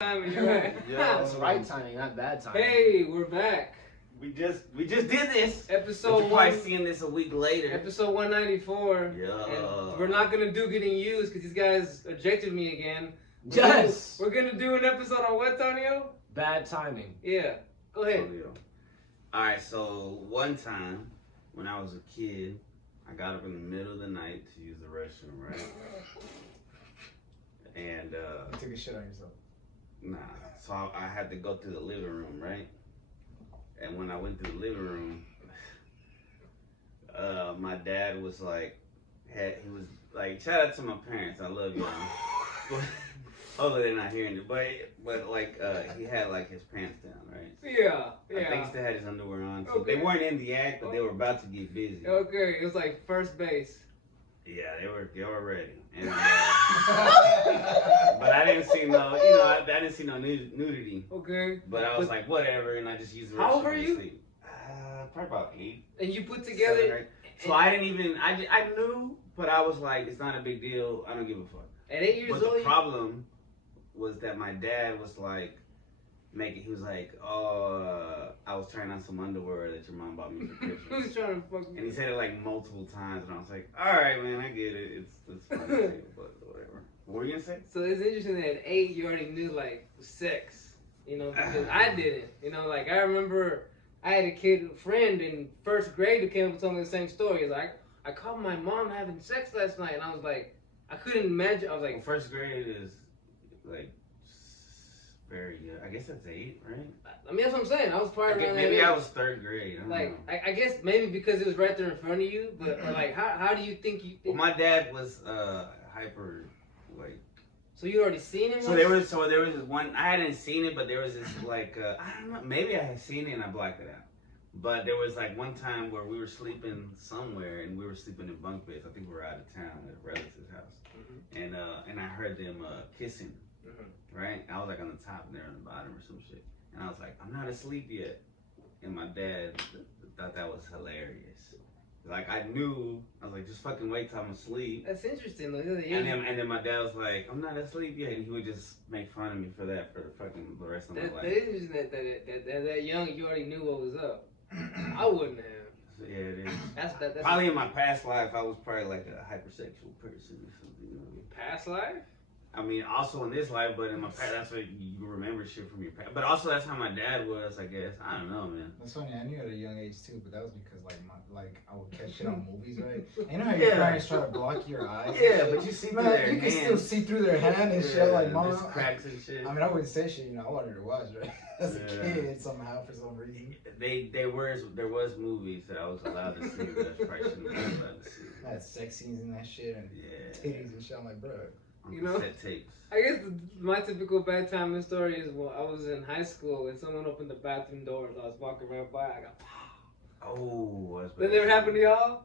Timing, Yeah, it's right timing, not bad timing. Hey, we're back. We just did this. Episode You're one. probably seeing this a week later. Episode 194. Yeah. And we're not gonna do getting used because these guys ejected me again. Yes. We're gonna do an episode on what, Tonio? Bad timing. Yeah. Go ahead. All right. So one time when I was a kid, I got up in the middle of the night to use the restroom, right? And You took a shit on yourself. nah. So I had to go through the living room, right? And when I went through the living room, my dad was like, he was like, shout out to my parents, I love you. Hopefully they're not hearing it, but like he had like his pants down, right? Yeah. I think he still had his underwear on. So Okay. they weren't in the act, but they were about to get busy. Okay, it was like first base. Yeah, they were ready. And, but I didn't see no, I didn't see no nudity. Okay. But I was like, whatever, and I just used the restroom. How old were to you? sleep. Probably about 8. And you put together. 7 or 8. So I didn't even, I knew, but I was like, it's not a big deal. I don't give a fuck. At 8 years But old. the problem was that my dad was like, he was like, oh, I was trying on some underwear that your mom bought me for Who's Christmas. trying to fuck And you? he said it like multiple times, and I was like, all right, man, I get it. It's funny too, but whatever. What were you gonna say? So it's interesting that at 8 you already knew like sex, because I didn't. Like I remember I had a friend in first grade who came up and told me the same story. He's like, I caught my mom having sex last night, and I was like, I couldn't imagine. I was like, Well, first grade is like very young. I guess that's 8, right? I mean that's what I'm saying. I was probably around that Maybe age. I was 3rd grade. I don't Like know. I guess maybe because it was right there in front of you, but or like how do you think you? Well, my dad was hyper like. So you already seen him? So there was this one. I hadn't seen it, but there was this like I don't know. Maybe I had seen it and I blacked it out. But there was like one time where we were sleeping somewhere and we were sleeping in bunk beds. I think we were out of town at a relative's house, and I heard them kissing. Right? I was like on the top and they're on the bottom or some shit. And I was like, I'm not asleep yet. And my dad thought that was hilarious. Like I knew, I was like, just fucking wait till I'm asleep. That's interesting. Though. And then my dad was like, I'm not asleep yet, and he would just make fun of me for that for the rest of my That life. is interesting that young you already knew what was up. I wouldn't have. So, yeah, it is. That's Probably in my past life, I was probably like a hypersexual person or something. past life. I mean, also in this life, but in my past, that's what you remember shit from your past. But also, that's how my dad was, I guess. I don't know, man. That's funny. I knew at a young age too, but that was because I would catch shit on movies, right? And you know how your parents try to block your eyes? Yeah, but you see through Man, their you can hands. still see through their hand and shit. Like, mom, there's cracks and shit. I mean, I wouldn't say shit. I wanted to watch, right? As a Yeah. kid, somehow for some reason. There was movies that I was allowed to see that I probably shouldn't have been allowed to see. I had sex scenes and that shit and titties and shit. I'm like, bro. On You know? cassette tapes. I guess my typical bad timing story is when I was in high school and someone opened the bathroom doors. I was walking right by. I got. Oh, that's That never happened to y'all?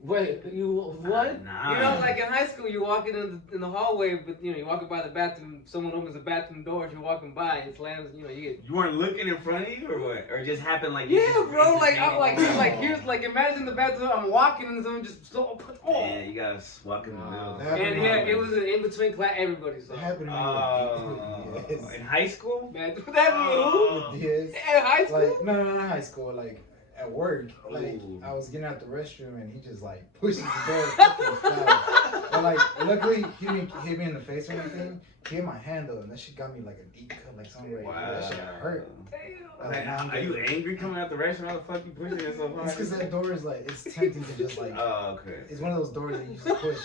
Wait, you what? Nah. Like in high school, you're walking in the hallway, but you're walking by the bathroom. Someone opens the bathroom doors. You're walking by and slams. You get. You weren't looking in front of you, or what? Or it just happened like? Yeah, you just bro. Like I'm instantaneously- here's imagine the bathroom. I'm walking and someone just Yeah, you gotta walk in the middle. That And yeah, it was in between class. Everybody saw. That happened to me. Oh, Yes. in high school? Man, that happened to Yes. you? In high school? Like, no, not high school. Like, at work. Like, Ooh. I was getting out the restroom and he just, like, pushes the door fucking fast. But, like, luckily, he didn't hit me in the face or anything. He hit my hand, though, and that shit got me, like, a deep cut, like, something right here. That shit hurt. Damn. Like, now I'm Are you getting- angry coming out the restaurant? How the fuck you pushing it so hard? It's because that door is, like, it's tempting to just, like, Oh, okay. it's one of those doors that you just push.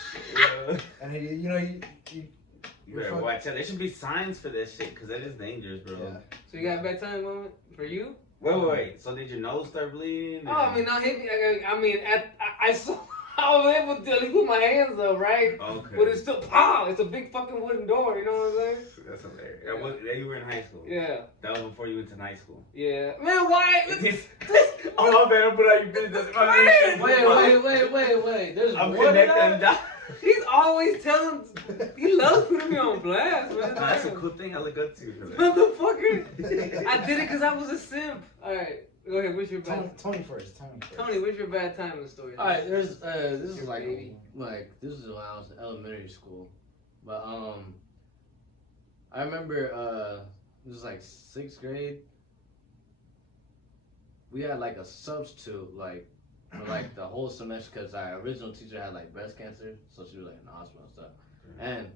And, You better watch out. There should be signs for that shit, because that is dangerous, bro. Yeah. So you got a bad time moment for you? Wait. So did your nose start bleeding? Oh, I mean, not hit me. I mean, I saw. I was able to at least put my hands up, right? Okay. But it's still, it's a big fucking wooden door. You know what I'm saying? That's hilarious. Yeah. You were in high school. Yeah. That was before you went to night school. Yeah. Man, why? Oh, my bad. I'm putting out your business. Wait. There's I'm more to connecting. that? He's always telling. He loves putting me on blast, man. That's a cool thing I look up to. For that. Motherfucker. I did it because I was a simp. All right. Go ahead. What's your bad? Tony first. Tony, what's your bad timing story? All right, there's this is Your like, baby. this is when I was in elementary school, but I remember it was like 6th grade. We had like a substitute like for like the whole semester because our original teacher had like breast cancer, so she was like in the hospital and stuff. And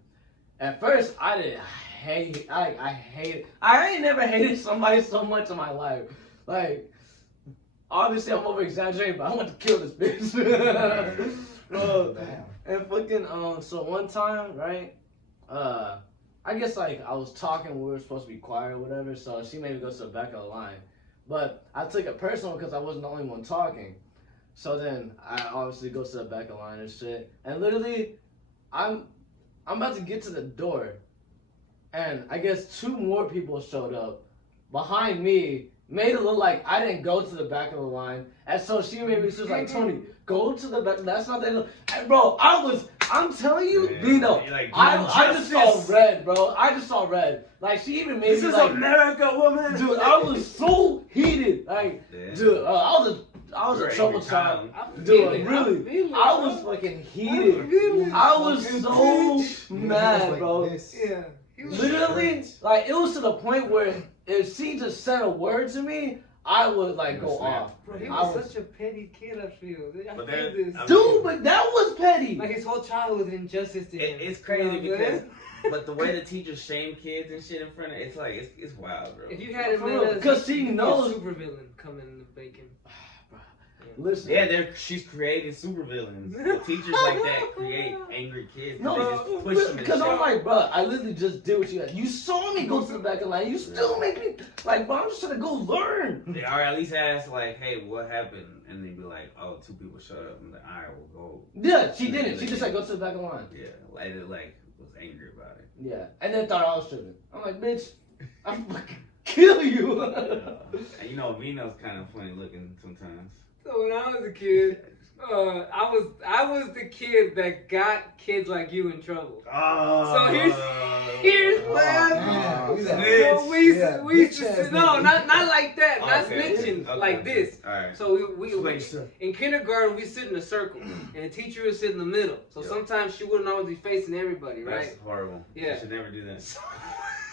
at first I didn't hate. I hated. I ain't never hated somebody so much in my life. Like obviously I'm over exaggerating, but I want to kill this bitch. And fucking so one time, right? I guess like I was talking when we were supposed to be quiet or whatever, so she made me go to the back of the line. But I took it personal because I wasn't the only one talking. So then I obviously go to the back of the line and shit. And literally, I'm about to get to the door, and I guess 2 more people showed up behind me. Made it look like I didn't go to the back of the line, and so she was like, Tony, go to the back. That's not that. And bro, I'm telling you, Dino, like, I just saw red, bro. I just saw red. Like she even made this me is like, America, woman. dude, I was so heated. Like, dude, I was a trouble child. Dude, really, I was fucking heated. I was so mad, bro. Yeah. Literally, like it was to the point where if she just said a word to me, I would like go off. Bro, he was such a petty kid, I feel. But Dude, but that was petty. Like his whole childhood was injustice to him. It's crazy because, but the way the teachers shame kids and shit in front of it's like it's wild, bro. If you had it, because she knows a super villain coming in the bacon. Listen. Yeah, she's creating supervillains. The teachers like that create angry kids. No, they just push them. Because I'm like, bro, I literally just did what you had. You saw me go to the back of the line. You still make me like, bro, I'm just trying to go learn. Or at least ask like, hey, what happened? And they'd be like, oh, 2 people showed up. I'm like, all right, we'll go. Yeah, she didn't. She just like go to the back of the line. Yeah, like was angry about it. Yeah, and then thought I was tripping. I'm like, bitch, I'm fucking kill you. And you know, Vino's kind of funny looking sometimes. So when I was a kid, I was the kid that got kids like you in trouble. Oh. So here's what happened. So we used to no, not like that, not snitching like this. All right. So we in kindergarten we sit in a circle, and the teacher would sit in the middle. So sometimes she wouldn't always be facing everybody, right? That's horrible. Yeah. You should never do that.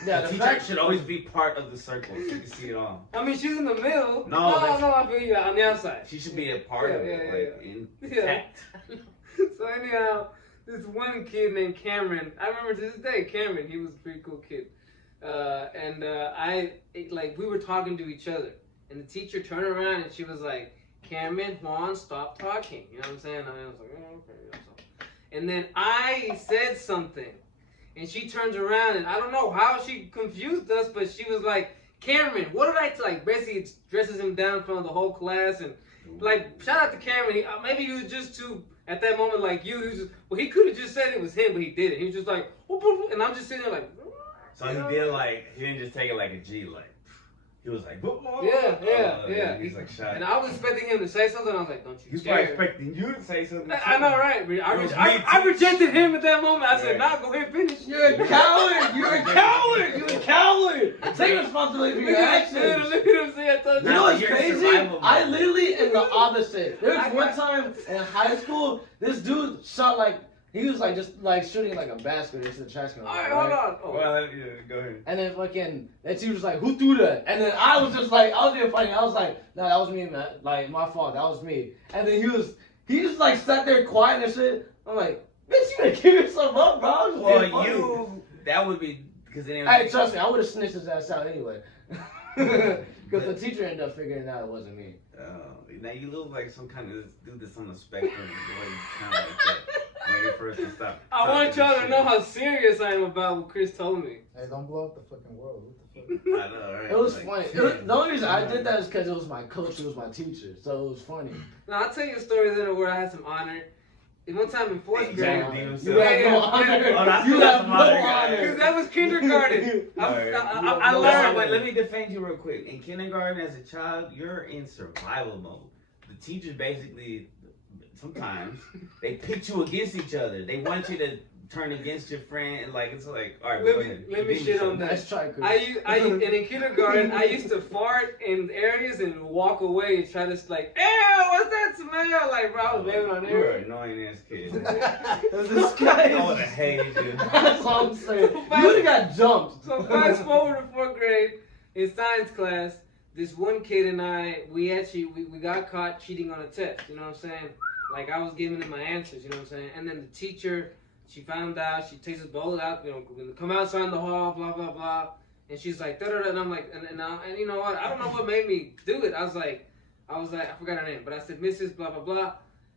Yeah, the teacher should always be part of the circle so you can see it all. I mean, she's in the middle. No, I feel you on the outside. She should be a part of it, intact. So anyhow, this one kid named Cameron, I remember to this day, Cameron, he was a pretty cool kid. We were talking to each other, and the teacher turned around and she was like, Cameron, Juan, stop talking. You know what I'm saying? And I was like, oh, okay. And then I said something. And she turns around, and I don't know how she confused us, but she was like, Cameron, what did I like? Basically, dresses him down in front of the whole class, and like, shout out to Cameron. Maybe he was just too at that moment like you. He was just, he could have just said it was him, but he didn't. He was just like, whoop, whoop, whoop, and I'm just sitting there like. So he did he didn't just take it like a G, like. He was like, yeah. He's like shy. And I was expecting him to say something. I was like, don't you He's dare. probably expecting you to say something. I know, right? I rejected him at that moment. I said, nah, go ahead and finish. You're a coward. You're a coward. You're a coward. Take responsibility for your actions. Look at him say I told you. You know what's crazy? I literally am the opposite. There was one time in high school, this dude shot like, he was like just like shooting like a basket into the trash can. Alright, hold on. Oh. Well, yeah, go ahead. And then fucking that teacher was like, who threw that? And then I was just like, I was being funny. I was like, no, that was me, man. Like my fault. That was me. And then he just like sat there quiet and shit. I'm like, bitch, you gonna give yourself up, bro? Well, that would be because hey, trust me, I would have snitched his ass out anyway. Because the teacher ended up figuring out it wasn't me. Now you look like some kind of dude that's on the spectrum. The way you kind of like that. Waiting for us to stop. I want y'all to know how serious I am about what Chris told me. Hey, don't blow up the fucking world. What the fuck? I know, right? It was funny. The only reason I did that is because it was my coach, it was my teacher, so it was funny. Now I'll tell you a story then where I had some honor. One time in 4th grade, you have no honor. You have no honor. Because that was kindergarten. I learned. learned. Wait, let me defend you real quick. In kindergarten, as a child, you're in survival mode. The teachers basically, sometimes, they pit you against each other. They want you to turn against your friend, and like it's like, all right, Let go me- ahead. let me Give shit on something. that. Let's try, Chris. and in kindergarten, I used to fart in areas and walk away and try to like, ew, what's that smell? Like, bro, I was living on You were there. an annoying ass kid. This guy I would is... have hated you. That's all I'm saying. You would have got jumped. So fast forward to 4th grade, in science class, this one kid and I, we got caught cheating on a test, you know what I'm saying? Like, I was giving him my answers, you know what I'm saying? And then the teacher, she found out, she takes us both out, you know, come outside in the hall, blah, blah, blah. And she's like, da-da-da, and I'm like, and you know what? I don't know what made me do it. I was like, I forgot her name, but I said, Mrs. blah, blah, blah.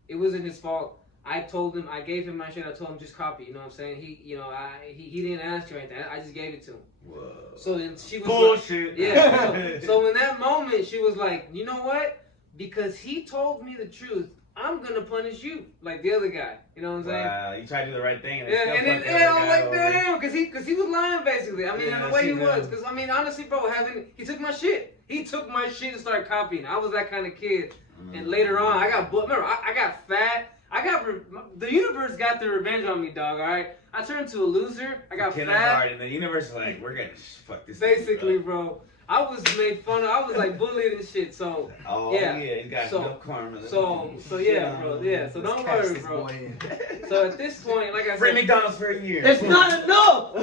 It wasn't his fault. I told him, I gave him my shit, I told him just copy, you know what I'm saying? He didn't ask you anything, I just gave it to him. Whoa. So then she was Bullshit. like, yeah. So in that moment, she was like, you know what? Because he told me the truth, I'm gonna punish you, like the other guy. You know what I'm saying? Wow, you tried to do the right thing. And Yeah, and then I was like, damn, because he was lying basically. I mean, Yeah, in the way he she was. did. Because I mean, honestly, bro, he took my shit. He took my shit and started copying. I was that kind of kid. And later on, I got remember, I got fat. The universe got the revenge on me, dog. All right, I turned to a loser. I got fat. Kindergarten, the universe is like, we're gonna fuck this. Basically, thing, bro. I was made fun of. I was like bullied and shit. So Oh yeah. you got So- no karma. so yeah, bro. Yeah. So don't worry, bro. So at this point, like I Free said, McDonald's for a year. It's not enough!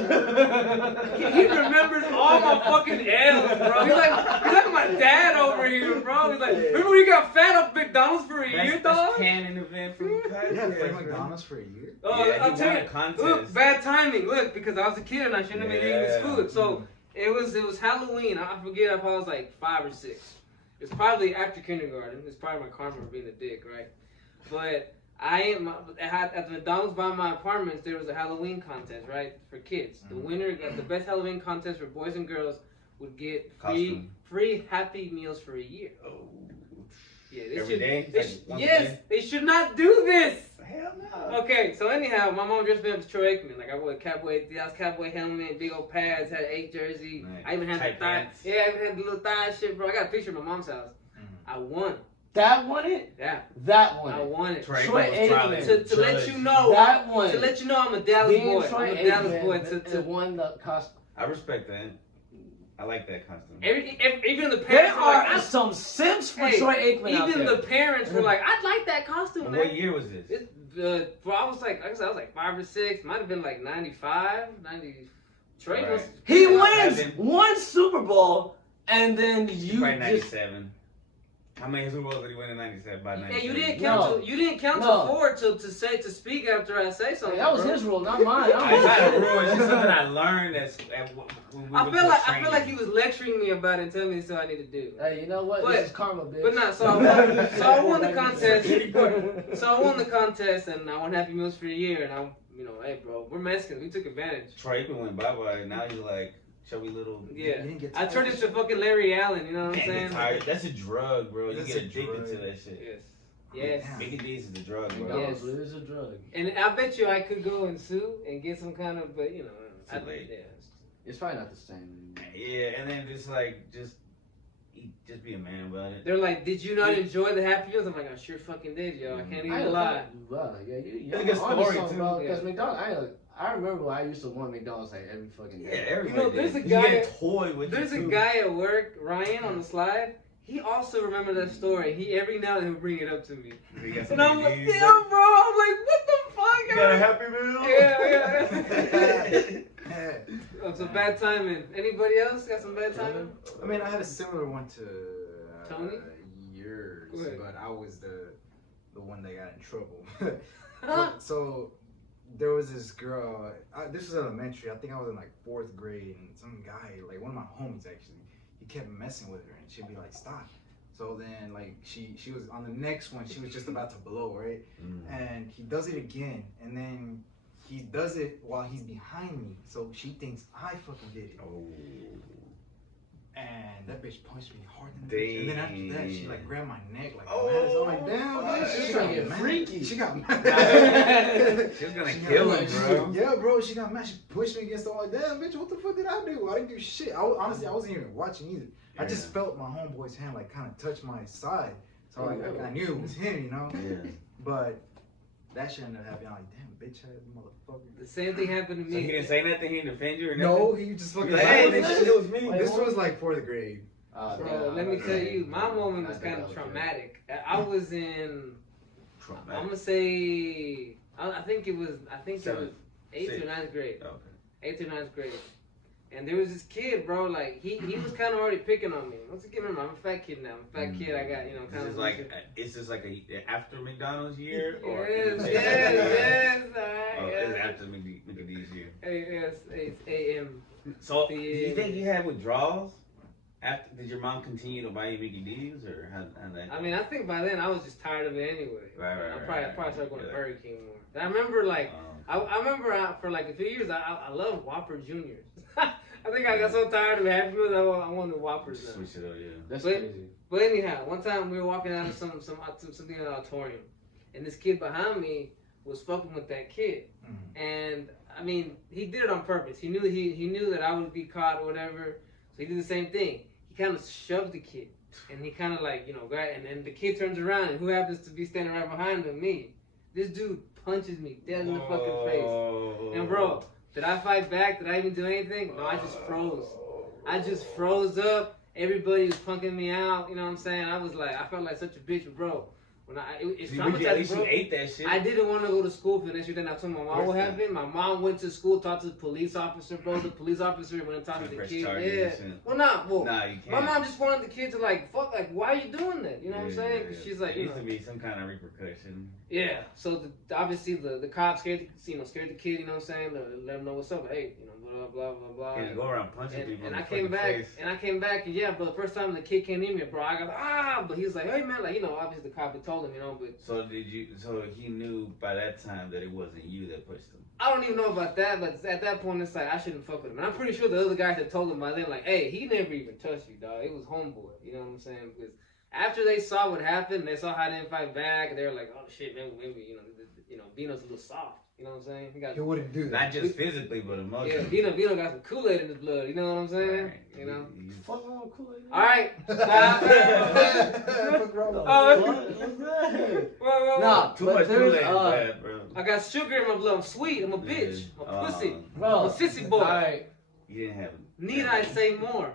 he remembers all my fucking L's, bro. He's like my dad over here, bro. He's like, remember when you got fat up McDonald's for a year, That's dog? canon event from You had free McDonald's for a year? Oh, Yeah, I'll he tell won you. a contest. Look, bad timing. Look, because I was a kid and I shouldn't have been eating this Yeah. food. So it was Halloween. I forget if I was like 5 or 6. It's probably after kindergarten. It's probably my karma for being a dick, right? But at the McDonald's by my apartments, there was a Halloween contest, right, for kids. The winner, the best Halloween contest for boys and girls, would get free Happy Meals for a year. Oh. Yeah, Every day? Like once a yes, day? they should not do this. Hell no. Okay, so anyhow, my mom dressed me up as Troy Aikman. Like I wore a cowboy helmet, big old pads, had an 8 jersey. Nice. I even had Tight the thigh. pants. Yeah, I even had the little thigh shit, bro. I got a picture of my mom's house. I won. That won it? Yeah, That won I it. won it. Troy Troy was probably Aikman. To let you know, That won to it. let you know, I'm a Dallas Being boy. Troy I'm a Dallas Aikman, boy. it won the costume. I respect that. I like that costume. Even the There parents were are like, some simps for Hey, Troy Aikman out even there. the parents were like, I'd like that costume, And man. what year was this? Bro, I was like I said, I was like 5 or 6. Might have been like 95, 90. Troy Right. was. He was wins 7. one Super Bowl, and then you Probably just 97. How many Super Bowls did he win in 97? By 97. Yeah, you didn't No. count. You didn't count No. to 4 to speak after I say something. Hey, that was bro. his rule, not mine. I had a rule. It's just something I learned when we I went feel to like training. he was lecturing me about it and telling me what I need to do. Hey, you know what? But- This is karma, bitch. But not so. I won the contest. So I won the contest, and I won Happy Meals for a year. And hey, bro, we're Mexicans. We took advantage. Troy Aikman went bye-bye. Now he's like chubby little. Yeah, didn't get I turned tired? into fucking Larry Allen. You know what I'm Can't get saying? tired. That's a drug, bro. That's you a get addicted drug. to that shit. Yes. Yes. Yeah. Mickey D's is a drug, bro. McDonald's is a drug. And I bet you I could go and sue and get some kind of, but Too late. Yeah. It's probably not the same. Yeah, and then just be a man about it. They're like, did you not enjoy the Happy Meals? I'm like, I sure fucking did, yo. I can't even lie. Wow, yeah, you It's a good story, too. Because Yeah. McDonald's, I remember when I used to want McDonald's like every fucking Yeah, day. everybody. there's did. a You guy- get a toy with There's a your food. guy at work, Ryan, on the slide. He also remembered that story. He every now and then he'll bring it up to me. You got some And I'm like, Mickey D's, damn, bro. I'm like, what the fuck? You got a Happy Meal? Yeah. Yeah. Oh, some bad timing. Anybody else got some bad timing? I mean, I had a similar one to Tony? yours, Go ahead. but I was the one that got in trouble. So there was this girl. This was elementary. I think I was in like 4th grade, and some guy, like one of my homies actually, he kept messing with her, and she'd be like, "Stop." So then, like she was on the next one. She was just about to blow, right? And he does it again, and then he does it while he's behind me. So she thinks I fucking did it. Oh. And that bitch punched me hard in the bitch. And then after that, she like grabbed my neck like mad as I'm like, damn, Oh, bitch. she's She trying got to get mad. freaky. She got mad. She was gonna She got kill mad. him, bro. Yeah, bro. She got mad. She pushed me against the wall. Like, damn, bitch, what the fuck did I do? I didn't do shit. Honestly, I wasn't even watching either. I just Yeah. felt my homeboy's hand like kind of touch my side. So like, I knew it was him, you know? Yeah. But that shit ended up happening. I'm like, damn, bitch ass motherfucker. The same thing happened to So me. he didn't say nothing. He didn't defend you or nothing. No, he just fucking Like, laughed hey, and this shit. shit was me. This was like 4th grade. Bro, let me tell you, my moment was kind of traumatic. I was in, I'm gonna say, I think it was 8th or 9th grade. Okay. 8th or 9th grade. And there was this kid, bro, like, he was kind of already picking on me. Once again, remember, I'm a fat kid now. I'm a fat kid, I got, you know, kind of. Is this like a after McDonald's year? Or yes. Oh, it's after McDonald's year. Yes, it's AM. So, do you think you had withdrawals? Did your mom continue to buy you Mickey D's, or how that? I mean, I think by then I was just tired of it anyway. Right. I probably started going to Burger King more. I remember, like, I remember for like a few years, I loved Whopper Juniors. I think I got so tired of Happy Meals, I wanted Whoppers now. Switch it up, yeah. That's crazy. But anyhow, one time we were walking out of something in an auditorium, and this kid behind me was fucking with that kid. And I mean, he did it on purpose. He knew that I would be caught or whatever, so he did the same thing. He kind of shoved the kid, and he kind of like, you know, and then the kid turns around, and who happens to be standing right behind him? Me. This dude punches me dead in the fucking face. And bro, did I fight back? Did I even do anything? No, I just froze. I just froze up. Everybody was punking me out. You know what I'm saying? I felt like such a bitch, bro. When it's traumatizing, at least bro. you ate that shit. I didn't want to go to school for the next year. Then I told my mom what happened. My mom went to school, talked to the police officer, bro. The police officer went and talked to the kid. Yeah. Nah, you can't. My mom just wanted the kid to like, fuck, like, why are you doing that? You know what I'm saying? Because she's like, there needs to be some kind of repercussion. Yeah. So obviously the cops scared the kid. You know what I'm saying? Let him know what's up. Hey, you know, blah blah blah. And go around punching people. And I came back, and yeah, but the first time the kid came near me, bro, I got but he was like, hey man, like, you know, obviously the cop had told him, you know, but. So he knew by that time that it wasn't you that pushed him. I don't even know about that, but at that point it's like I shouldn't fuck with him. And I'm pretty sure the other guys had told him by then, like, hey, he never even touched you, dog. It was homeboy. You know what I'm saying? Because after they saw what happened, they saw how I didn't fight back, and they were like, oh shit, maybe Bino's a little soft. You know what I'm saying? He wouldn't do that. Not just physically, but emotionally. Yeah, Bino got some Kool-Aid in his blood. You know what I'm saying? Right. You know? Fuck wrong with Kool-Aid? All right. Stop. Whoa. Nah, too much Kool-Aid is bad, bro. I got sugar in my blood. I'm sweet. I'm a bitch. I'm a pussy. Bro, I'm a sissy boy. Alright. You didn't have it. Need I say more?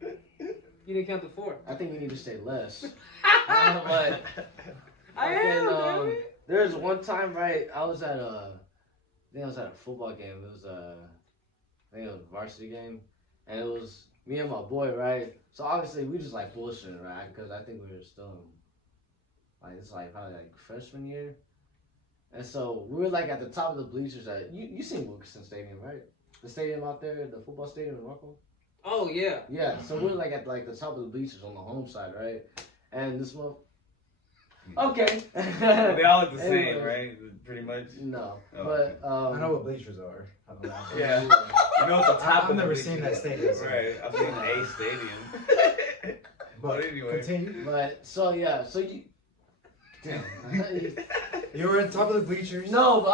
You didn't count to 4. I think you need to say less. I am, damn it. There was one time, right? I was at a football game. It was I think it was a varsity game, and it was me and my boy, right? So obviously we just like bullshitting, right? Because I think we were still in, it's like probably like freshman year, and so we were like at the top of the bleachers at you seen Wilkerson Stadium, right? The stadium out there, the football stadium in Rockwell. Oh yeah. Yeah. So we were like at like the top of the bleachers on the home side, right? And this one. Okay. They all look the same, right? Pretty much. No, Oh, but I know what bleachers are. I don't know. Yeah. You know what the top I've of never the seen bleachers that is. stadium. Right. I've seen the A stadium. But anyway. Continue. But so yeah, so you. Damn. You were on top of the bleachers. No, but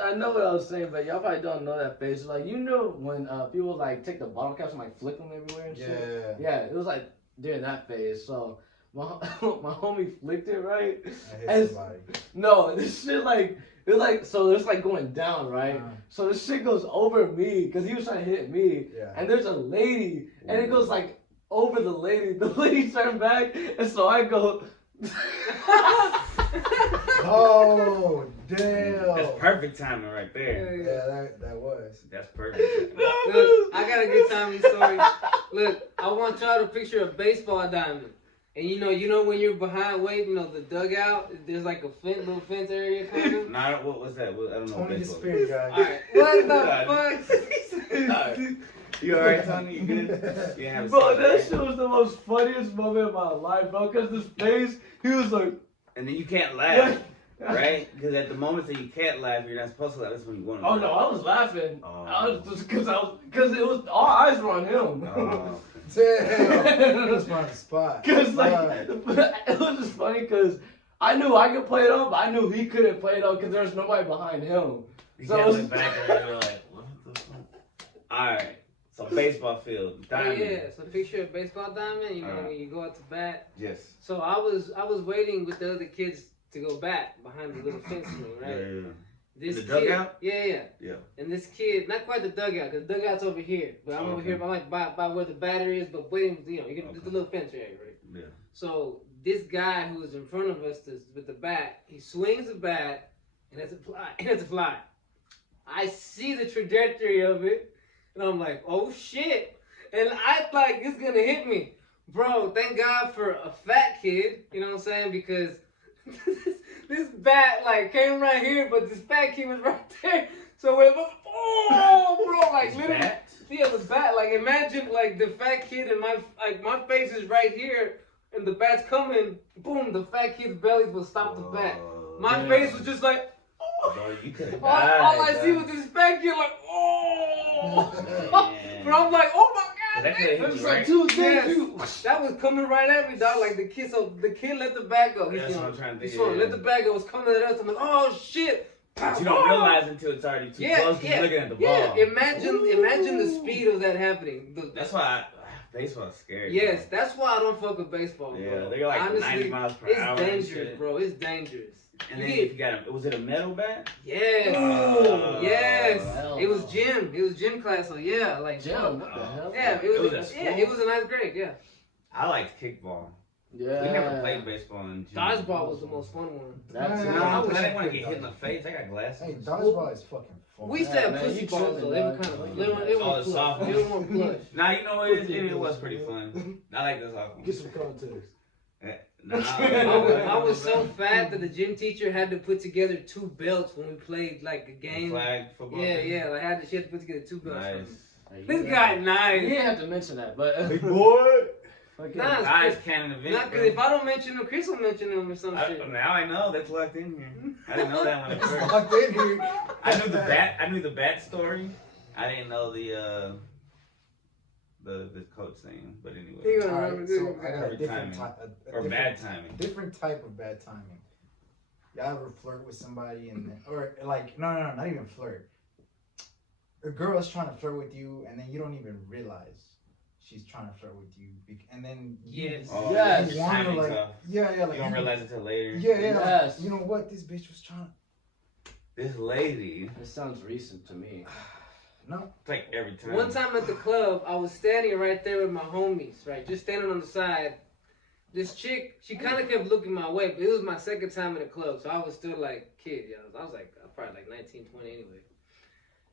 I know what I was saying, but y'all probably don't know that face. Like, you know when people like take the bottle caps and like flick them everywhere and shit. Yeah, it was like during that phase. So my homie flicked it, right. I hit somebody. No, this shit like it was like, so it's like going down, right. So this shit goes over me because he was trying to hit me. Yeah. And there's a lady, and it goes like over the lady. The lady turned back, and so I go. Oh damn! That's perfect timing right there. Yeah, that was. That's perfect. Look, I got a good timing story. Look, I want y'all to picture a baseball diamond. And you know when you're behind weight, you know the dugout, there's like a little fence area kind of. Nah, what was that? I don't know. Toney the spirit guy. Alright, what the fuck? Right. You alright, Toney? You good? Yeah, Bro, that shit was the most funniest moment of my life, bro. Cause this face, he was like. And then you can't laugh, right? Because at the moment that you can't laugh, you're not supposed to laugh. That's when you want to. Oh laugh. no, I was laughing. Oh. I was just because it was all eyes were on him. Oh. Damn! He was on the spot. Cause like it was just funny because I knew I could play it up, but I knew he couldn't play it up because there's nobody behind him. You So can't it was, look back and you're like, what the fuck? Alright, so baseball field, diamond. Yeah, so picture a baseball diamond, you know, Alright. when you go out to bat. Yes. So I was waiting with the other kids to go back behind the little fence ring, right? Yeah. This The kid, dugout? yeah. Yeah. And this kid, not quite the dugout, because the dugout's over here. But I'm over Okay. here, I'm like by where the battery is, but waiting, you know, you get the little fence area, right? Yeah. So this guy who was in front of us with the bat, he swings the bat, and it's a fly. It's a fly. I see the trajectory of it, and I'm like, oh shit. And I like, it's gonna hit me. Bro, thank God for a fat kid, you know what I'm saying? Because this bat like came right here, but this fat kid was right there. So it was, oh, bro, like literally, Bat? yeah, the bat. Like imagine like the fat kid and my face is right here, and the bat's coming. Boom, the fat kid's belly will stop the bat. My Damn. face was just like, Bro, you could have all I see was this fat kid like, oh. But I'm like, oh my God. That could've hit It's you, like right? two Yes. things. That was coming right at me, dog. Like the kid, so the kid let the bag go. That's what I'm trying to He think. swung, let the bag go. It was coming at us. I'm like, oh shit. But you don't realize until it's already too close because you're looking at the ball. Yeah, imagine the speed of that happening. That's why baseball's scary. Yes, that's why I don't fuck with baseball, Yeah, bro. they're like Honestly, 90 miles per it's hour. and dangerous, shit. bro. It's dangerous. And then if you got was it a metal bat? Yes. Oh, Yes. hell It was no. gym. It was gym class. So yeah, like Jim, what the hell? Yeah, It was a yeah, it was a ninth grade. Yeah. I liked kickball. Yeah. We never played baseball in gym. Dodgeball was the most fun one. That's No, No, I I wish I didn't want to played get hit in the dodgeball. face. I got glasses. Hey, dodgeball is fucking fun. We used to have man, pussy you balls tripping, though. They were dog. kind of Yeah. they Oh, were the plush. softballs. They were more plush. Nah, you know it was pretty fun. I like this off. Get some context. Nah, I was so fat that the gym teacher had to put together 2 belts when we played like a game. Flag football. Yeah, thing? yeah. Like she had to put together 2 belts. for me. Nice. Hey, This you guy You nice. didn't have to mention that, but Big boy. fucking- Nah, it's Guys Chris- can't event. Not because if I don't mention him, Chris will mention him or some shit. Now I know that's locked in here. I didn't know that when it first. Locked in here. I knew the bat story. I didn't know the coach name, but He anyway. gonna Alright, remember so this. I got a Perfect different timing. type. Or bad timing. Different type of bad timing. Y'all ever flirt with somebody and then, or like, no, not even flirt. A girl is trying to flirt with you and then you don't even realize she's trying to flirt with you, and then you, Yes. Oh, Yes. you want to timing like, tough. yeah, like You don't realize it till later. yeah, Yes. like, you know what? This bitch was trying. This lady, This sounds recent to me. No, it's like every time. One time at the club, I was standing right there with my homies, right, just standing on the side. This chick, she kind of kept looking my way, but it was my second time in the club, so I was still like kid, yo. I was like probably like 19, 20 anyway.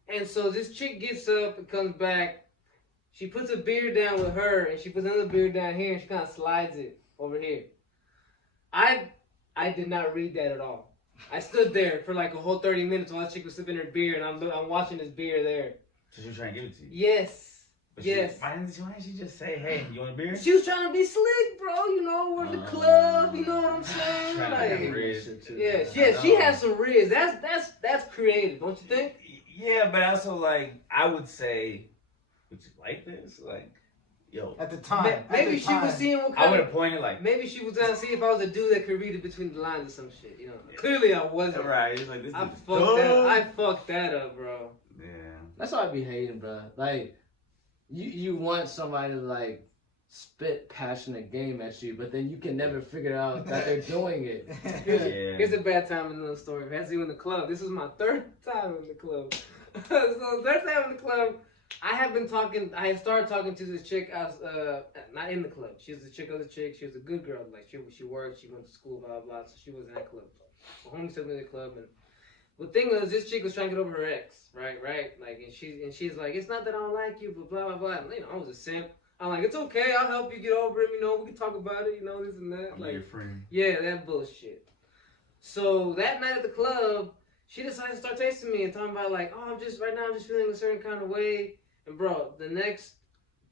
And so this chick gets up and comes back. She puts a beer down with her, and she puts another beer down here, and she kind of slides it over here. I did not read that at all. I stood there for like a whole 30 minutes while the chick was sipping her beer, and I'm watching this beer there. So she was trying to give it to you. Yes. But Yes. Why didn't she just say, hey, you want a beer? She was trying to be slick, bro. You know, we're in the club. You know what I'm saying? Trying to Like, have riz. yeah, she has some riz. That's creative, don't you think? Yeah, but also like I would say, would you like this? Like, yo, at the time. Maybe she was seeing what I kind would of. have pointed like, Maybe she was trying to see if I was a dude that could read it between the lines or some shit. You know, clearly I wasn't. right? It's like this. I is fucked that up, bro. Yeah. That's what I be hating, bro. Like, you want somebody to like spit passionate game at you, but then you can never figure out that they're doing it. Yeah. Here's a bad time in the story. I had to do in the club. This is my 3rd time in the club. So 3rd time in the club, I started talking to this chick. I was not in the club. She was a other chick. She was a good girl. Like she worked. She went to school. Blah blah. So she wasn't in that club. My homie took me to the club, and the thing was, this chick was trying to get over her ex. Right. Like, and she's like, it's not that I don't like you, but blah blah blah. And, you know, I was a simp. I'm like, it's okay. I'll help you get over it. You know, we can talk about it. You know, this and that. I'm Like, your friend. yeah, that bullshit. So that night at the club, she decided to start texting me and talking about like, oh, I'm just feeling a certain kind of way. And bro, the next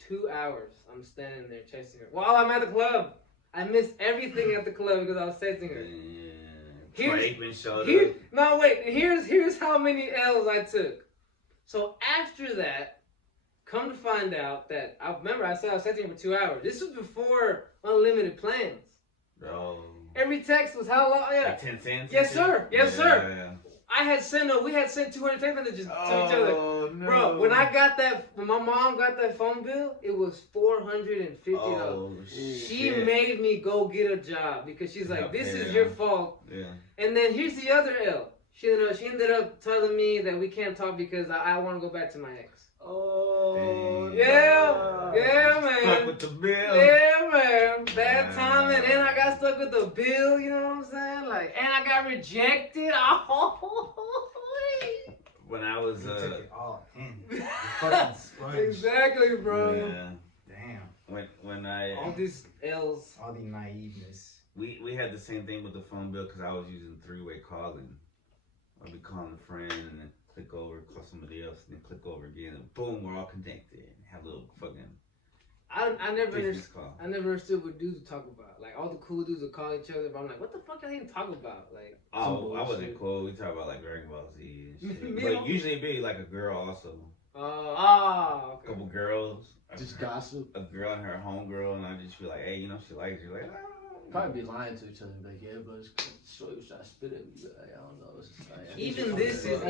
2 hours, I'm standing there texting her while I'm at the club. I missed everything at the club because I was texting her. Here's how many L's I took. So after that, come to find out that I remember I said I was texting her for 2 hours. This was before unlimited plans. Bro. Every text was how long? Yeah. Like 10 cents? Yes, sir. Yes, sir. Yeah. I had sent we had sent 200 text messages to each other. Oh no, Bro, when my mom got that phone bill, it was $450. Oh She shit. made me go get a job because she's like, this is your fault. Yeah. And then here's the other L. She ended up telling me that we can't talk because I want to go back to my ex. Oh, Yeah, yeah, Stuck man. with the bill. Yeah, man. Bad timing. And I got stuck with the bill, you know what I'm saying? Like, and I got rejected. Oh, When I was You took it all in. You fucking sponge. exactly, bro. yeah. Damn. When I All these L's. All the naiveness. we had the same thing with the phone bill because I was using three-way calling. I'd be calling a friend and then click over, call somebody else, and then click over again, and boom, we're all connected. And have a little fucking I never business call. I never understood what dudes would talk about. Like, all the cool dudes would call each other, but I'm like, what the fuck are they even talking about? Like, Oh, I wasn't cool. We talk about like Dragon Ball Z and shit. Me But also. usually it'd be like a girl also. a A couple girls. just gossip. A girl and her homegirl, and I'd just be like, hey, you know, she likes you. Like, Probably be lying to each other and be like, yeah, but it's sure you trying to spit at me. Like, I don't know. It's just like, Even this is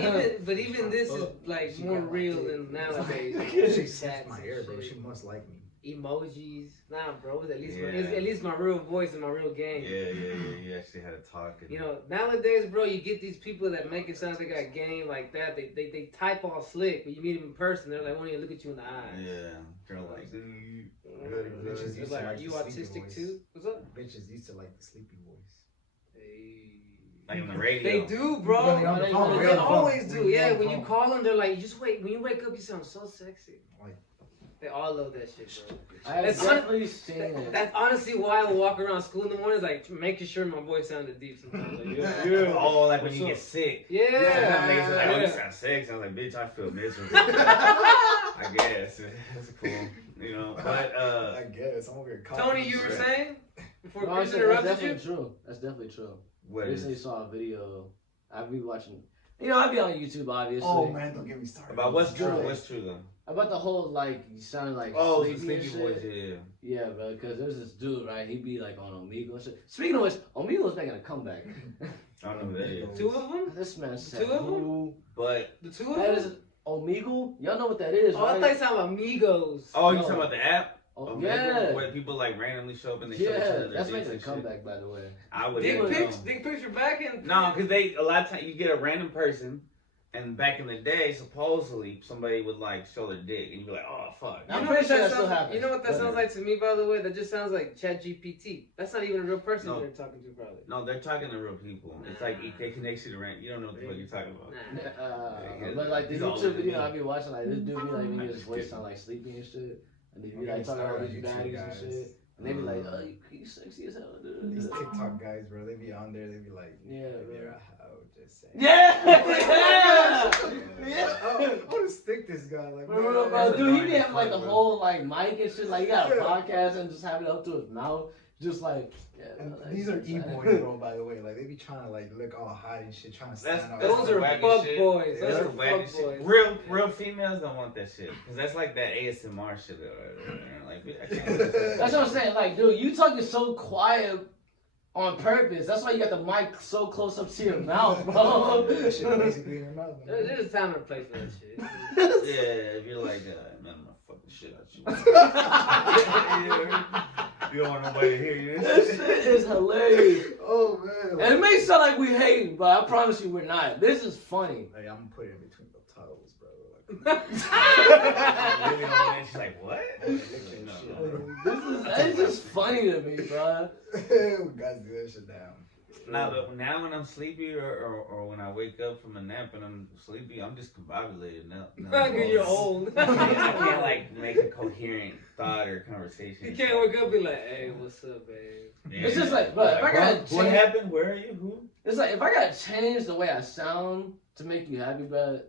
like She more got my real dick. than nowadays. She Chats sets my and hair, bro. shit. She must like me. Emojis. Nah, bro. It's Yeah. at least my real voice and my real game. yeah. You actually had to talk. And, You know, nowadays, bro, you get these people that make it sound like they got game like that. They type all slick, but you meet them in person, they're like, won't even look at you in the eyes. yeah. Girl, like, Bitches They're used like, to are like you the sleepy autistic voice. too? What's up? Bitches used to like the sleepy voice. Hey. like on the radio. They do, bro. When you're on the phone, They when you're on the phone. always When do. you're Yeah, on the when you phone. call them, they're like, when you wake up, you sound so sexy. Like, They all love that shit, bro. I have That's definitely seen it. That's honestly why I walk around school in the mornings, like making sure my voice sounded deep sometimes. Like, yeah. Oh, like when What's you up? get sick. Yeah. Niggas are like, oh, you Yeah. sound sick. I was like, bitch, I feel miserable. I guess. That's cool. You know, but, I guess I'm over here coughing. Tony, you were Right. saying before No, I Chris said, that's interrupted definitely you? true. That's definitely true. what I is recently saw a video. I'd be watching. You know, I'd be on YouTube, obviously. Oh man, don't get me started. about what's true? Right. What's true, though? About the whole, like, you sounded like Oh, sleepy the sleepy and shit. voice, yeah. Yeah, bro, because there's this dude, right? He'd be like on Omegle and shit. Speaking of which, Omegle's making a comeback. I don't know who that is. Two of them? This man said, Two of them? who? But, The two of That them? is Omegle? Y'all know what that is, Oh, I right? thought you were talking about Migos. oh, you No. talking about the app? Oh, Omegle, yeah. Where people like randomly show up and they show each Yeah, other their that's dicks making a and shit. comeback, by the way. I would Dick never pics? know. Dick pics are back in? No, because a lot of times you get a random person, and back in the day, supposedly somebody would like show their dick, and you'd be like, oh fuck. I'm know pretty what sure that that still sounds- happens. You know what that But- sounds like to me, by the way? That just sounds like ChatGPT. That's not even a real person No. they're talking to, probably. No, they're talking to real people. It's like it connects you to random. You don't know what the fuck you're talking about. Nah. But like the He's all YouTube in video me. I be watching, like this dude be like making I'm his just voice kidding. sound like sleepy and shit, and he Don't be get like me talking all started these on YouTube, baddies and guys. shit, and they be like, oh, you sexy as hell, dude. These TikTok guys, bro, they be on there, they be like, Yeah, yeah, bro. I would just say. Yeah, I want to stick this guy, like, bro, dude, he be having like the Bro. whole like mic and shit, like he got a Yeah. podcast and just have it up to his mouth, just like. Yeah, And bro, like, these are it's e-boys, bro, by the way. Like, they be trying to, like, look all hot and shit, trying to stand out. Those are wacky fuck shit. boys. Those That's are the wacky fuck shit. boys. Real females don't want that shit. Because that's like that ASMR shit. Like, I can't That's what I'm saying. Like, dude, you talking so quiet on purpose. That's why you got the mic so close up to your mouth, bro. That shit basically in your mouth, man. There's a time and a place for that shit. Yeah, if you're like, man, I'm gonna fuck the shit out you. You don't want nobody to hear you. This shit is hilarious. Oh, man. And it may sound like we hating, but I promise you we're not. This is funny. Hey, I'm gonna put it in between the toes, bro. Really don't want it. She's like, what? It's just funny to me, bro. Like, guys do that shit down. Nah, but now when I'm sleepy or when I wake up from a nap and I'm sleepy, I'm discombobulated now. Because you're old. I can't like make a coherent thought or conversation. You can't wake up and be like, hey, what's up, babe? Yeah. It's just like, bro, if I gotta what change- happened? Where are you? Who? It's like if I gotta change the way I sound to make you happy, bro,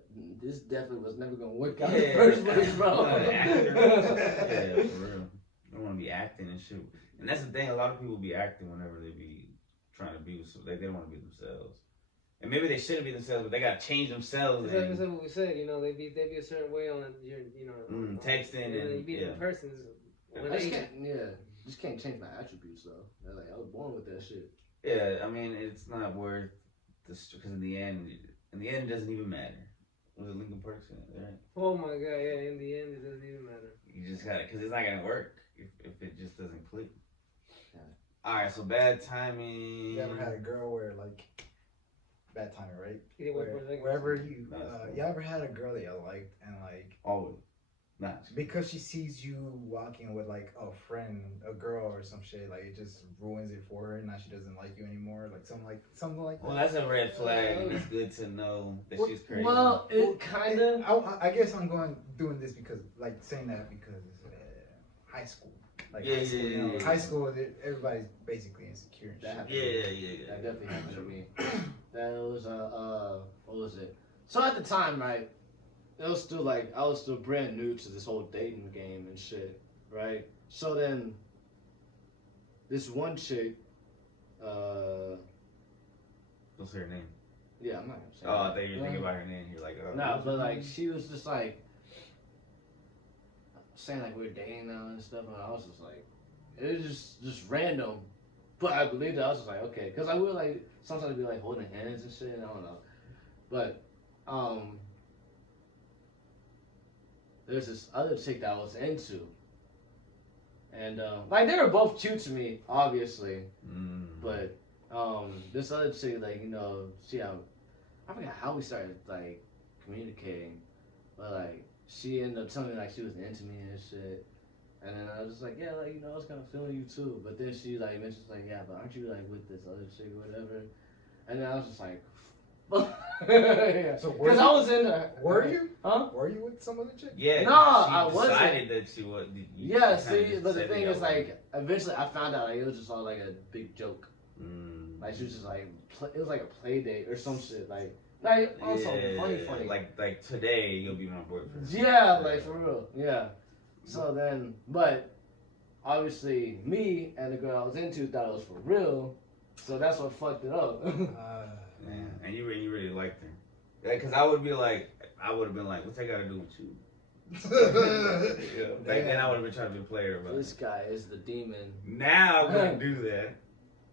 this definitely was never gonna work out in the first place, bro. Actor. Yeah, for real. I don't want to be acting and shit. And that's the thing. A lot of people be acting whenever they be trying to be with. They don't want to be themselves. And maybe they shouldn't be themselves, but they gotta change themselves. That's what we said. You know, they be a certain way on your, you know, texting and you and be yeah. in person. When I just they, can't, just can't change my attributes though. Like I was born with that shit. Yeah, I mean, it's not worth this because in the end, In the end, it doesn't even matter. Was it Lincoln Park? Right? Oh my god, yeah, in the end, it doesn't even matter. You just got it, because it's not going to work if it just doesn't click. Yeah. Alright, so bad timing. You ever had a girl where, like, bad timing, right? Yeah, Wherever you ever had a girl that you liked and, like, Always. Nah. because she sees you walking with, like, a friend, a girl or some shit, like, it just ruins it for her. Now she doesn't like you anymore. Like, something like that. Well, that's a red flag. It's good to know that she's crazy. Well, it kind of. I guess I'm doing this because, like, saying that because high school. Like, Yeah, high school, yeah, you know, yeah. high school, everybody's basically insecure and That shit. happened. Yeah. That definitely happened to me. That was what was it? So at the time, right? It was still like I was still brand new to this whole dating game and shit, right? So then, this one chick, Don't say her name. yeah, I'm not gonna say. Oh, I thought you were thinking about her name. You're like, oh. No, but like she was just like saying like we're dating now and stuff, and I was just like, it was just random, but I believed it. I was just like, okay, because I would like sometimes be like holding hands and shit. I don't know, but there's this other chick that I was into, and like they were both cute to me, obviously, but this other chick, like I forgot how we started like communicating, but like she ended up telling me like she was into me and shit, and then I was just like, yeah, like I was kind of feeling you too, but then she like mentions like, yeah, but aren't you like with this other chick or whatever, and then I was just like. Yeah. So because I was in there. Were you? Huh? Were you with some other chick? Yeah. No, I wasn't. Decided that she was. Yeah, see, but the thing is, like, eventually I found out like it was just all like a big joke. Like she was just like, it was like a play date or some shit, like on some funny. Like today you'll be my boyfriend. Yeah, like for real. Yeah. So then, but obviously me and the girl I was into thought it was for real, so that's what fucked it up. Yeah, and you really liked her. Yeah, because I would have been like, what's that got to do with you? Yeah. Back then I would have been trying to be a player, but This guy is the demon. now I wouldn't do that.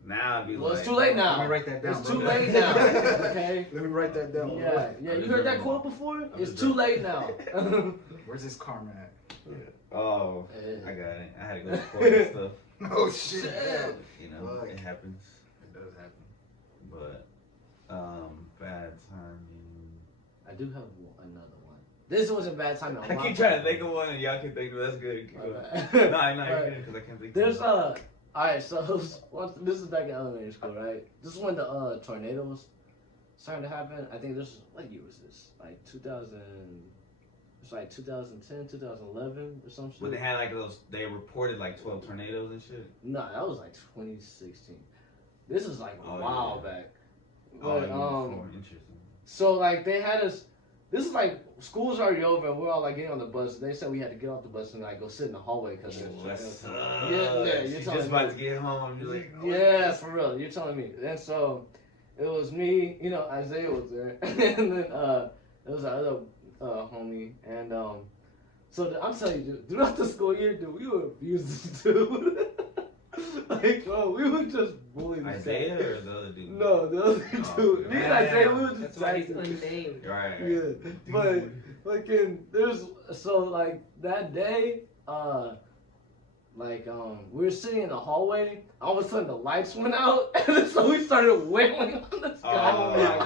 Now I'd be Well, like, it's too late now. Let me write that down. It's bro. too late now. Okay. Let me write that down. Yeah. You heard that quote before? It's too late now. Where's this karma at? oh, Yeah. I got it. I had to go record and stuff. Oh shit. You know, Fuck. it happens. It does happen. But bad timing. I do have another one. This wasn't bad timing. I keep trying to think of one, and y'all can think of it. That's good. Keep going. No, you're good because I can't think. There's of it. alright, so this is back in elementary school, right? This is when the tornadoes started to happen. I think what year was this? Like 2000. It's like 2010, 2011 or some shit. But they had like they reported like 12 tornadoes and shit. No, that was like 2016. This is like a while back. Oh, But, interesting. so like they had us. This is like school's already over and we're all like getting on the bus. They said we had to get off the bus and like go sit in the hallway because Yeah, you're she's telling just me. about to get home. I'm just like, Yeah, for real. You're telling me. And so it was me. Isaiah was there, and then there was the other homie, and so I'm telling you, dude, throughout the school year, dude, we were abused this dude. Like, bro, we would just bully this Isaiah guy. or the other dude? No, the other dude. Me and Isaiah, we would That's just why he's like this. unnamed. Right. Yeah, but fucking like that day, we were sitting in the hallway. All of a sudden, the lights went out, and so we started wailing on this guy. Oh my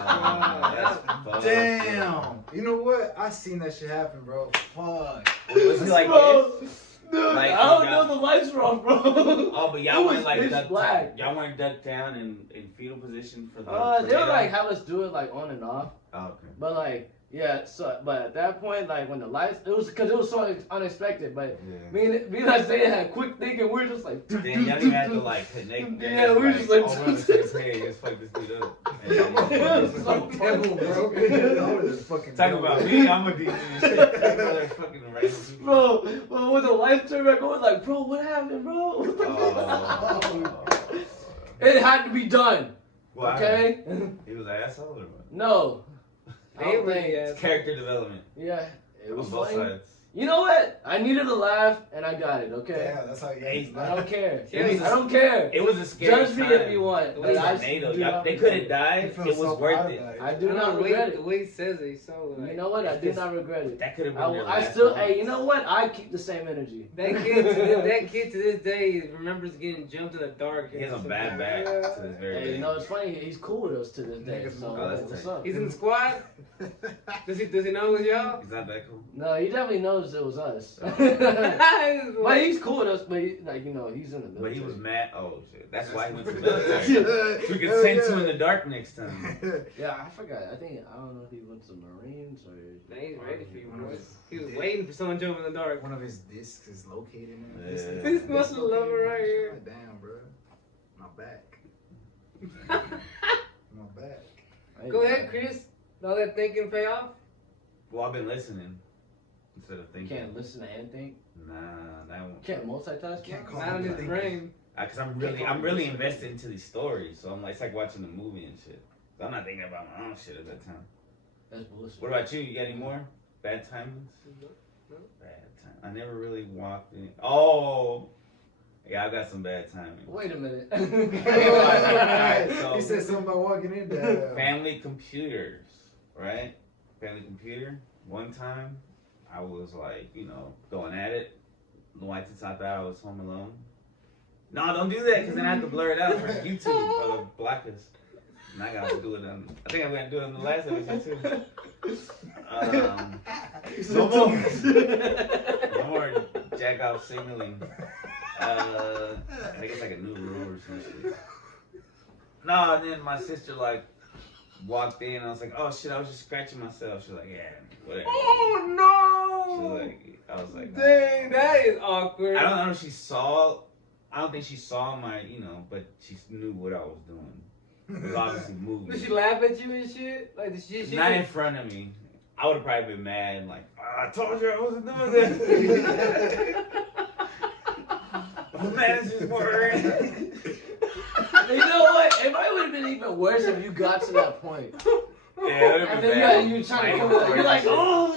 god. Damn. You know what? I seen that shit happen, bro. Fuck. Was he like Bro, this? dude, Like, I don't you know got- the lights were off, bro. Oh, but y'all It weren't was like pitch ducked black. Y'all weren't ducked down in fetal position for the. They would tornado? like have us do it like on and off, Oh, okay. but like yeah. So but at that point, like when the lights, it was so unexpected. But Yeah. me and Isaiah had quick thinking. We were just like. Then y'all didn't have to like connect. Yeah, we were just like. oh, we're on the same page. Let's fuck this dude up. And It was so then- funny, bro. Talk about me, I'm a demon and shit. Fucking random people. Bro, but when the lights turned back on, like, bro, what happened, bro? Oh. It had to be done. Why? Okay? He was an asshole or what? No. I don't Favorite, think- yeah. It's character development Yeah. It was on both funny. sides. You know what? I needed a laugh, and I got it. Okay. Yeah, that's how you ate. I don't care. It was- I don't care. It was a scary Judge me time. if you want. It But was I tornado. do not They regret could have it. died. He It feels was so worth proud it. about I do No, not the way, regret the it. way he says it, he's so like. You know what? I do not regret it. That could have been their I last still. month. Hey, you know what? I keep the same energy. That kid to this day remembers getting jumped in the dark. He has a and bad stuff. back to this very Hey, day. you know it's funny. He's cool with us to this day. Niggas So know that's what's tight. up? He's in the squad. Does he know it was y'all? He's not that cool. No, he definitely knows it was us. Oh. But he's cool with us. But he, like you know, he's in the But military. he was mad. Oh shit! That's why he went to the military. We could send you in the dark next time. Yeah, I forgot. I don't know if he went to the Marines or. Nah, he's ready for you, One of boys. his- He was waiting for someone jumping in the dark. One of his discs is located in Yeah. it. This muscle lover right here. Damn, bro. My back. My back. Go ahead, Chris. All that thinking pay off. Well, I've been listening instead of You thinking. can't listen to and think. Nah, that won't. Can't multitask. Can't call Not in his thinking. brain. Cause I'm really invested into these stories. So I'm like, it's like watching a movie and shit. So I'm not thinking about my own shit at that time. That's bullshit. What about you? You got any more bad timings? No. Bad time. I never really walked in. Oh, yeah, I got some bad timing. Wait a minute. Alright, so- He said something about walking in there. Family computers, right? Family computer. One time, I was like, going at it. The white I thought I was home alone. No, don't do that, because then I have to blur it out for YouTube or the blacklist. And I gotta do it on. I think I'm gonna do it on the last episode too. No more. No more jack off signaling. I think it's like a new rule or some shit. No, and then my sister like walked in and I was like, oh shit, I was just scratching myself. She's like, yeah, whatever. Oh She's no! like, I was like, Dang, that is awkward. I don't know if she saw. I don't think she saw my, but she knew what I was doing. It was obviously moving. Did she laugh at you and shit? Like, did she Not in front of me. I would have probably been mad, like, I told you I wasn't doing this. The manager's worried. You know what? It might would have been even worse if you got to that point. Yeah, it would have And been then bad. you trying to come up, you're like, oh.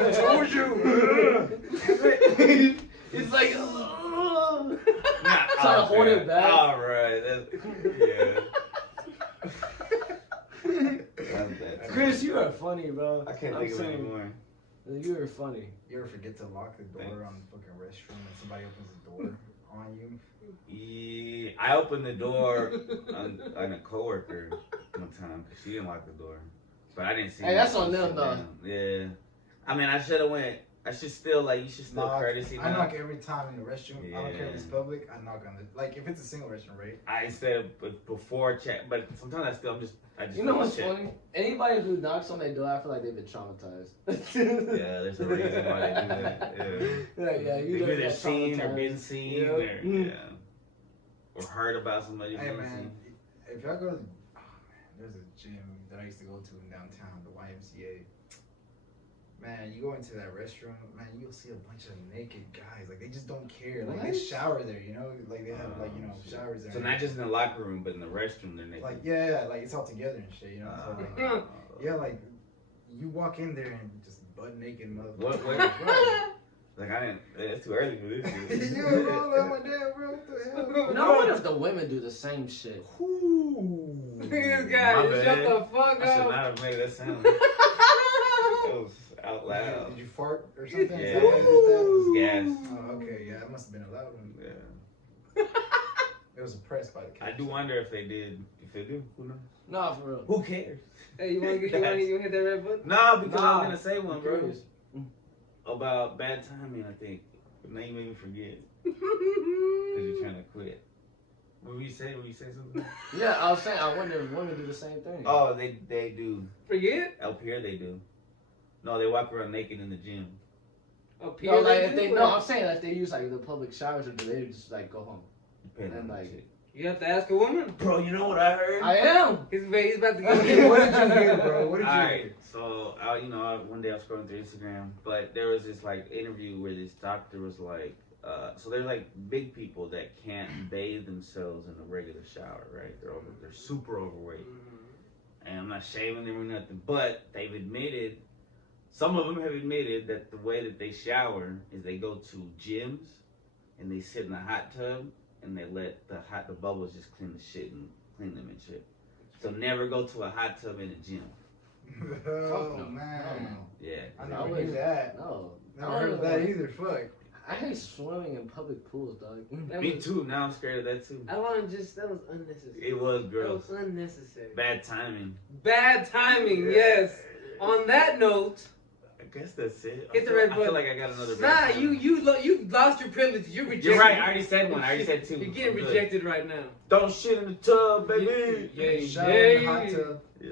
I told you. It's like, Nah, trying to hold it back. All right. Yeah. That's bad. Chris, you are funny, bro. I can't I'm think of saying, any more. You are funny. You ever forget to lock the door Thanks. on the fucking restroom and somebody opens the door on you? Yeah, I opened the door on a coworker one time because she didn't lock the door, but I didn't see. Hey, her that's on sit them, though. down. Yeah, I mean, I should have went. I should still you should still Knock. courtesy. I knock. knock every time in the restroom. I don't care if it's Yeah. public. I knock on the if it's a single restroom, right? I instead of before check, but sometimes I just. You know what's check. funny? Anybody who knocks on their door, I feel like they've been traumatized. Yeah, there's a reason why they do that. Yeah. Like, yeah, you They've know either that seen or traumatized. been seen, Yep. or Mm. or heard about somebody Hey being man, seen. if y'all go, there's a gym that I used to go to in downtown, the YMCA. Man, you go into that restroom, man, you'll see a bunch of naked guys. Like they just don't care. Like they What? shower there, Like they have Shit. showers there. So not just in the locker room, but in the restroom, they're naked. like yeah, like it's all together and shit. So, like, yeah, like you walk in there and just butt naked, motherfucker. What? Like I didn't. It's too early for this shit. Yeah, bro, like my dad, bro. What the hell? You know what if the women do the same shit? Ooh. This guy, My shut bad. the fuck I should up. not have made that sound. That was out loud. Did you fart or something? Yeah. Is that why you did that? It was gas. Oh, okay, yeah, it must have been a loud one. Yeah. It was suppressed by the I cat. do wonder if they did. If they do, who knows? No, for real. Who cares? Hey, you wanna hit that red button? No, because I Nah. was gonna say one, I'm bro. curious. About bad timing, I think. But now you made me forget. Because you're trying to quit. What were you saying? Were you saying something? Yeah, I was saying, I wonder if women do the same thing. Oh, they do. Forget? Up here, they do. No, they walk around naked in the gym. Up No, here, like they if they do, no, or- I'm saying like they use like the public showers or do they just like go home? Depending And on like- the chick. You have to ask a woman. Bro, you know what I heard? I am. He's about to What get did you hear, bro? What did you Alright, hear? so one day I was scrolling through Instagram, but there was this like interview where this doctor was like, so there's like big people that can't bathe themselves in a regular shower, right? They're super overweight, and I'm not shaming them or nothing, but they've admitted Some of them have admitted that the way that they shower is they go to gyms and they sit in a hot tub and they let the bubbles just clean the shit and clean them and shit. So never go to a hot tub in a gym. Oh no. man. Yeah. I never knew that. No. Never heard of that either. Fuck. I hate swimming in public pools, dog. Me too. Now I'm scared of that too. I want to just, that was unnecessary. It was gross. That was unnecessary. Bad timing. Bad timing, yes. On that note, I guess that's it. Hit the red I button. feel like I got another. nah, bad you lost your privilege. You're rejected. You're right. I already said one. I already said two. You're getting I'm good. rejected right now. Don't shit in the tub, baby. Yay, Shower in the yay. hot tub. Yeah.